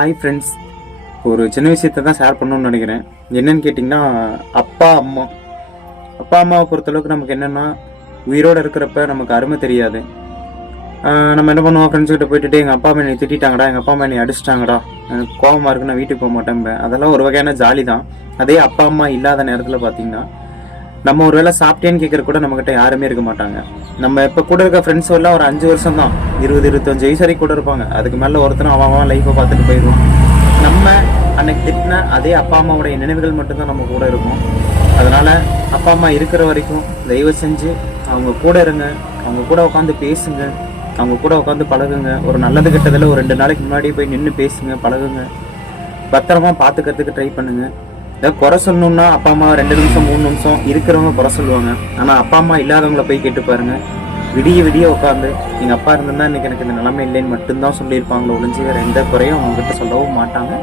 Hi friends, ஒரு சின்ன விஷயத்தை தான் ஷேர் பண்ணணும்னு நினைக்கிறேன். என்னன்னு கேட்டிங்கன்னா, அப்பா அம்மா அப்பா அம்மாவை பொறுத்தளவுக்கு நமக்கு என்னென்னா, உயிரோடு இருக்கிறப்ப நமக்கு அருமை தெரியாது. நம்ம என்ன பண்ணுவோம், ஃப்ரெண்ட்ஸ் கிட்ட போயிட்டு எங்கள் அப்பா அம்மா என்னை திட்டாங்கடா, எங்கள் அப்பா அம்மா என்னை அடிச்சிட்டாங்கடா, எனக்கு கோபமாக இருக்கு, நான் வீட்டுக்கு போக மாட்டேன்பேன். அதெல்லாம் ஒரு வகையான ஜாலி தான். அதே அப்பா அம்மா இல்லாத நேரத்தில் பார்த்தீங்கன்னா, நம்ம ஒரு வேளை சாப்பிட்டேன்னு கேட்குற கூட நம்மகிட்ட யாருமே இருக்க மாட்டாங்க. நம்ம இப்போ கூட இருக்க ஃப்ரெண்ட்ஸ் எல்லாம் ஒரு 5 வருஷம் தான், 20-25 வயசு வரைக்கும் கூட இருப்பாங்க. அதுக்கு மேலே ஒருத்தரும் அவன் லைஃப்பை பார்த்துட்டு போயிடுவான். நம்ம அன்னைக்கு திட்டின அதே அப்பா அம்மாவுடைய நினைவுகள் மட்டும்தான் நம்ம கூட இருக்கும். அதனால் அப்பா அம்மா இருக்கிற வரைக்கும் தயவு செஞ்சு அவங்க கூட இருங்க, அவங்க கூட உட்காந்து பேசுங்க, அவங்க கூட உட்காந்து பழகுங்க. ஒரு நல்லது கெட்டதில் ஒரு 2 நாளைக்கு முன்னாடியே போய் நின்று பேசுங்க, பழகுங்க. பத்திரமா பார்த்துக்கிறதுக்கு ட்ரை பண்ணுங்க. ஏதாவது குறை சொல்லணும்னா அப்பா அம்மா 2 நிமிஷம் 3 நிமிஷம் இருக்கிறவங்க குறை சொல்லுவாங்க. ஆனால் அப்பா அம்மா இல்லாதவங்கள போய் கேட்டு பாருங்க. விடிய விடிய உட்காந்து எங்கள் அப்பா இருந்திருந்தா இன்னைக்கு எனக்கு இந்த நிலைமை இல்லைன்னு மட்டும்தான் சொல்லியிருப்பாங்களோ ஒழிஞ்சு வேறு எந்த குறையும் அவங்ககிட்ட சொல்லவும் மாட்டாங்க.